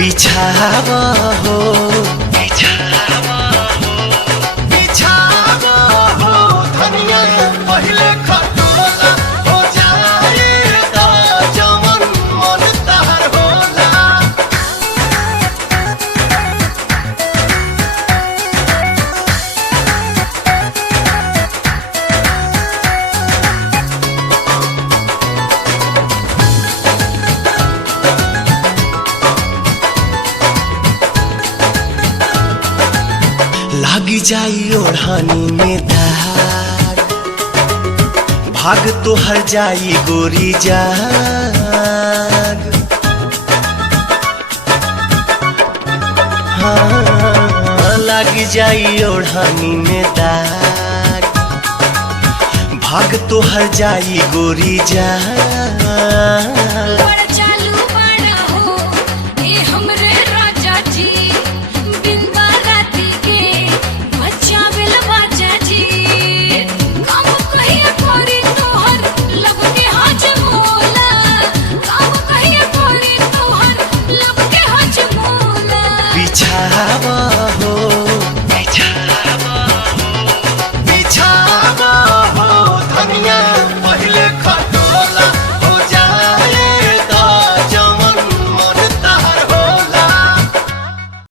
बिछावा हो बिछावा हो बिछावा हो धनिया पहले खटोला हो जाए दा जवन मन तार होला। लागी जाई ओढ़ानी में धार भाग तो हर जाई गोरी जाग। हाँ लागी जाई ओढ़ानी में दाग भाग तो हर जाई गोरी जाग।